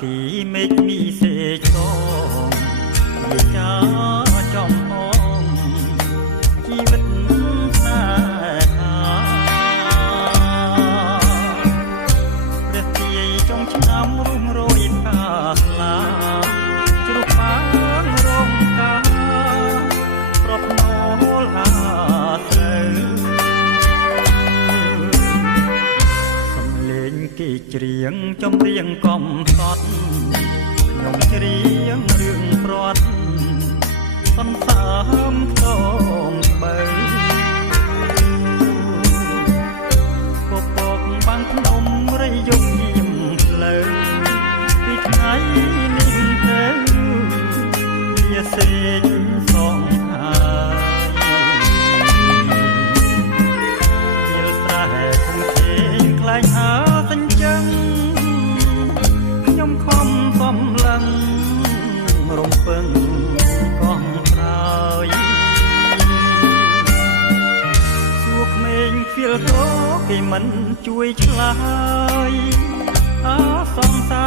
គីមេឃមីសេចងវាចាចំអងជីវិតស្នេហាព្រះទាយចុងឆ្នាំរុំរយកាឡាជ្រុះបាងរងកាប្រភ្នូលអាត្រូវសំលេងគេច្រៀងចម្រៀងកំសត់ខ្ញុំច្រៀងរឿងព្រាត់សន្សើមខ្ទមបើពពកបាំងភ្នំរៃយំយាមផ្លូវពីថ្ងៃនេះទៅវាសេចសងហើយយល់ស្រែធំជេងខ្លែងអើសញ្ជឹងខ្ញុំខំសំឡឹងរំពឹងកងក្រោយសួរក្មេងខ្វៀលតោគេមិនជួយឆ្លើយអើសង្សា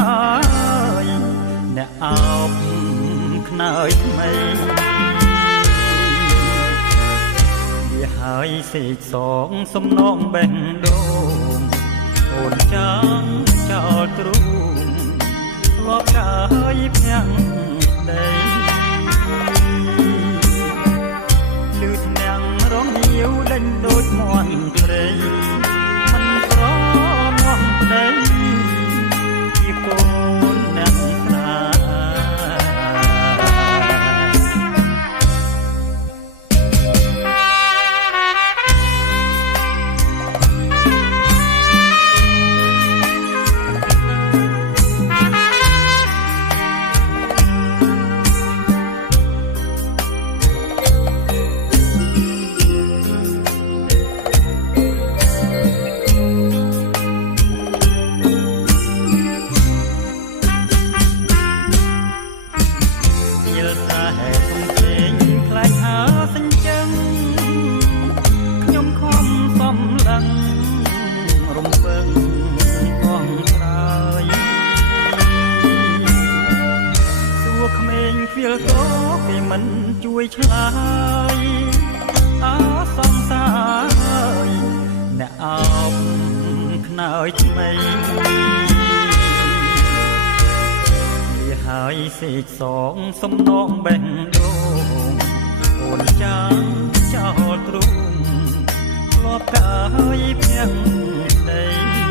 រអ្នកអោបខ្នើយថ្មីវាហើយសេកសងសំណងបេះដូងអូនចាំចោលទ្រូងធ្លាប់កាយភាំងដីលឺថ្នាំងរងញាវដេញដូចមន់ព្រៃមិនប្រមាំប្តីជាកូនអ្នកស្រាគេមិនជួយឆ្លើយអើសង្សារអ្នកអោបខ្នើយថ្មីវាហើយសេកសងសំណងបេះដូងអូនចាំចោលទ្រូងធ្លាប់កាយភាំងដី